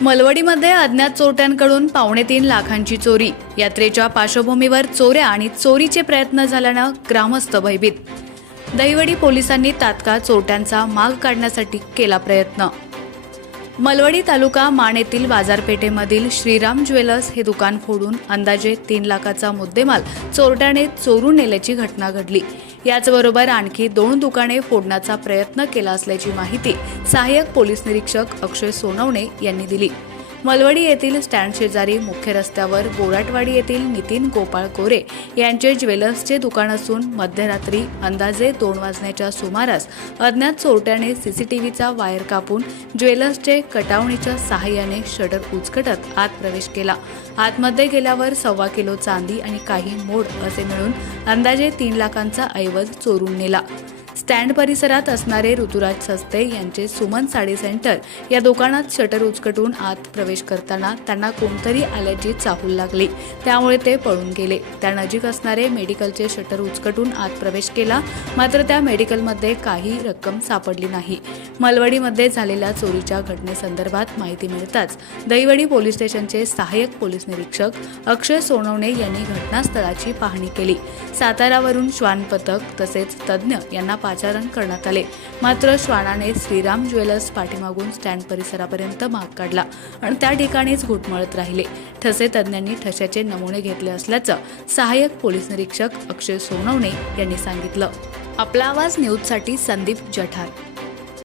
मलवडीमध्ये अज्ञात चोरट्यांकडून पावणे तीन लाखांची चोरी. यात्रेच्या पार्श्वभूमीवर चोऱ्या आणि चोरीचे प्रयत्न झाल्यानं ग्रामस्थ भयभीत. दहिवडी पोलिसांनी तात्काळ चोरट्यांचा माग काढण्यासाठी केला प्रयत्न. मलवडी तालुका माण येथील बाजारपेठेमधील श्रीराम ज्वेलर्स हे दुकान फोडून अंदाजे तीन लाखाचा मुद्देमाल चोरट्याने चोरून नेल्याची घटना घडली. याचबरोबर आणखी दोन दुकाने फोडण्याचा प्रयत्न केला असल्याची माहिती सहाय्यक पोलीस निरीक्षक अक्षय सोनवणे यांनी दिली. मलवडी येथील स्टँड शेजारी मुख्य रस्त्यावर बोराटवाडी येथील नितीन गोपाळ कोरे यांचे ज्वेलर्सचे दुकान असून मध्यरात्री अंदाजे दोन वाजण्याच्या सुमारास अज्ञात चोरट्याने सीसीटीव्हीचा वायर कापून ज्वेलर्सचे कटावणीच्या सहाय्याने शटर उचकटत आत प्रवेश केला. आतमध्ये गेल्यावर सव्वा किलो चांदी आणि काही मोड असे मिळून अंदाजे तीन लाखांचा ऐवज चोरून नेला. स्टँड परिसरात असणारे ऋतुराज सस्ते यांचे सुमन साडी सेंटर या दुकानात शटर उचकटून आत प्रवेश करताना त्यांना कोणतरी आल्याची चाहूल लागली. त्यामुळे ते पळून गेले. त्या नजीक असणारे मेडिकलचे शटर उचकटून आत प्रवेश केला. मात्र त्या मेडिकलमध्ये काही रक्कम सापडली नाही. मलवडीमध्ये झालेल्या चोरीच्या घटनेसंदर्भात माहिती मिळताच दहिवडी पोलीस स्टेशनचे सहाय्यक पोलीस निरीक्षक अक्षय सोनवणे यांनी घटनास्थळाची पाहणी केली. सातारावरून श्वान पथक तसेच तज्ज्ञ यांना पाचारण करण्यात आले. मात्र श्वानाने श्रीराम ज्वेलर्स पाठीमागून स्टँड परिसरापर्यंत माग काढला आणि त्या ठिकाणीच घुटमळत राहिले. ठसे तज्ज्ञांनी ठशाचे नमुने घेतले असल्याचं सहाय्यक पोलीस निरीक्षक अक्षय सोनवणे यांनी सांगितलं. आपला आवाज न्यूजसाठी संदीप जठार.